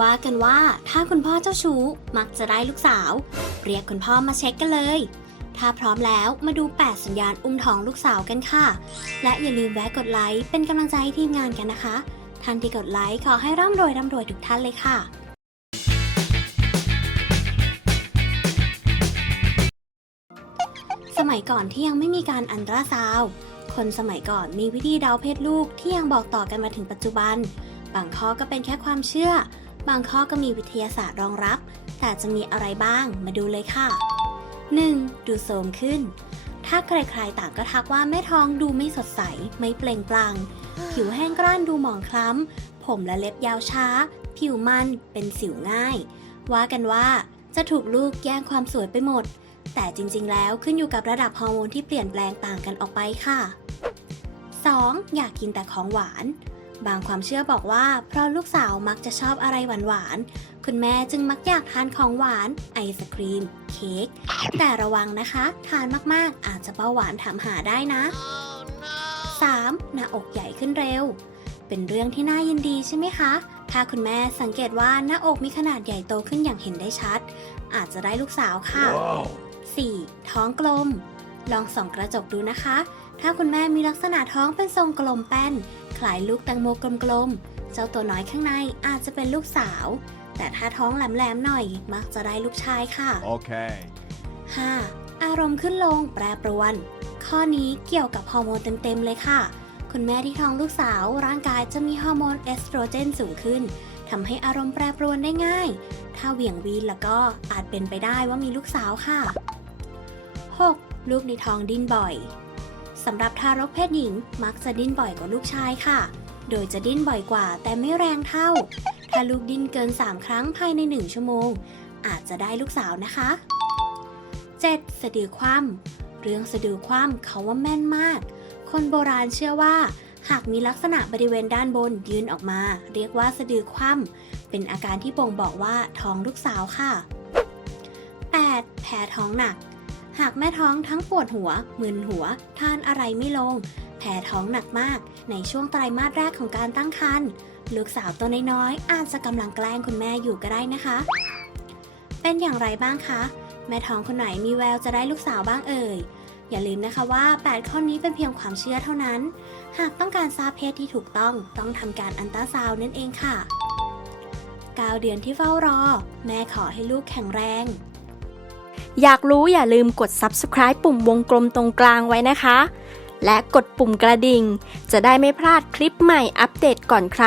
ว่ากันว่าถ้าคุณพ่อเจ้าชู้มักจะได้ลูกสาว เรียกคุณพ่อมาเช็คกันเลย ถ้าพร้อมแล้วมาดู8สัญญาณอุ้มท้องลูกสาวกันค่ะ และอย่าลืมแวะกดไลค์เป็นกำลังใจให้ทีมงานกันนะคะท่านที่กดไลค์ขอให้ร่ำรวยทุกท่านเลยค่ะ สมัยก่อนที่ยังไม่มีการอัลตราซาวด์คนสมัยก่อนมีวิธีเดาเพศลูกที่ยังบอกต่อกันมาถึงปัจจุบัน บางข้อก็เป็นแค่ความเชื่อ บางข้อก็มีวิทยาศาสตร์รองรับ แต่จะมีอะไรบ้างมาดูเลยค่ะ 1. ดูโทรมขึ้น ถ้าใครๆต่างก็ทักว่าแม่ท้องดูไม่สดใส ไม่เปล่งปลั่ง ผิวแห้งกร้านดูหมองคล้ำ ผมและเล็บยาวช้า ผิวมันเป็นสิวง่าย ว่ากันว่าจะถูกลูกแย่งความสวยไปหมด แต่จริงๆแล้วขึ้นอยู่กับระดับฮอร์โมนที่เปลี่ยนแปลงต่างกันออกไปค่ะ 2. อยากกินแต่ของหวาน บางความเชื่อบอกว่าเพราะลูกสาวมักจะชอบอะไรหวานๆ คุณแม่จึงมักอยากทานของหวาน ไอศครีม เค้ก แต่ระวังนะคะ ทานมากๆอาจจะเบาหวานถามหาได้นะ 3. หน้าอกใหญ่ขึ้นเร็ว เป็นเรื่องที่น่ายินดีใช่ไหมคะ ถ้าคุณแม่สังเกตว่าหน้าอกมีขนาดใหญ่โตขึ้นอย่างเห็นได้ชัด อาจจะได้ลูกสาวค่ะ 4. ท้องกลม ลองส่องกระจกดูนะคะ ถ้าคุณแม่มีลักษณะท้องเป็นทรงกลมแป้น คล้ายลูกแตงโมกลมๆ เจ้าตัวน้อยข้างในอาจจะเป็นลูกสาว แต่ถ้าท้องแหลมๆหน่อยมักจะได้ลูกชายค่ะ Okay. 5. อารมณ์ขึ้นลงแปรปรวน ข้อนี้เกี่ยวกับฮอร์โมนเต็มๆเลยค่ะ คุณแม่ที่ท้องลูกสาวร่างกายจะมีฮอร์โมนเอสโตรเจนสูงขึ้นทำให้อารมณ์แปรปรวนได้ง่าย ถ้าเหวี่ยงวีนแล้วก็อาจเป็นไปได้ว่ามีลูกสาวค่ะ 6. ลูกในท้องดิ้นบ่อยสำหรับทารกเพศหญิงมักจะดิ้นบ่อยกว่าลูกชายค่ะ โดยจะดิ้นบ่อยกว่าแต่ไม่แรงเท่า ถ้าลูกดิ้นเกิน3ครั้งภายใน1ชั่วโมงอาจจะได้ลูกสาวนะคะ 7. สะดือคว่ำเรื่องสะดือคว่ำเขาว่าแม่นมาก คนโบราณเชื่อว่าหากมีลักษณะบริเวณด้านบนยื่นออกมาเรียกว่าสะดือคว่ำเป็นอาการที่บ่งบอกว่าท้องลูกสาวค่ะ 8. แพ้ท้องหนัก หากแม่ท้องทั้งปวดหัวมึนหัวทานอะไรไม่ลงแพ้ท้องหนักมากในช่วงไตรมาสแรกของการตั้งครรภ์ลูกสาวตัวน้อยๆอาจจะกำลังแกล้งคุณแม่อยู่ก็ได้นะคะ เป็นอย่างไรบ้างคะแม่ท้องคนไหนมีแววจะได้ลูกสาวบ้างเอ่ยอย่าลืมนะคะว่า8ข้อนี้เป็นเพียงความเชื่อเท่านั้นหากต้องการทราบเพศที่ถูกต้องทำการอัลตราซาวด์นั่นเองค่ะ9 เดือนที่เฝ้ารอแม่ขอให้ลูกแข็งแรงอยากรู้อย่าลืมกด Subscribe ปุ่มวงกลมตรงกลางไว้นะคะ และกดปุ่มกระดิ่ง จะได้ไม่พลาดคลิปใหม่อัปเดตก่อนใคร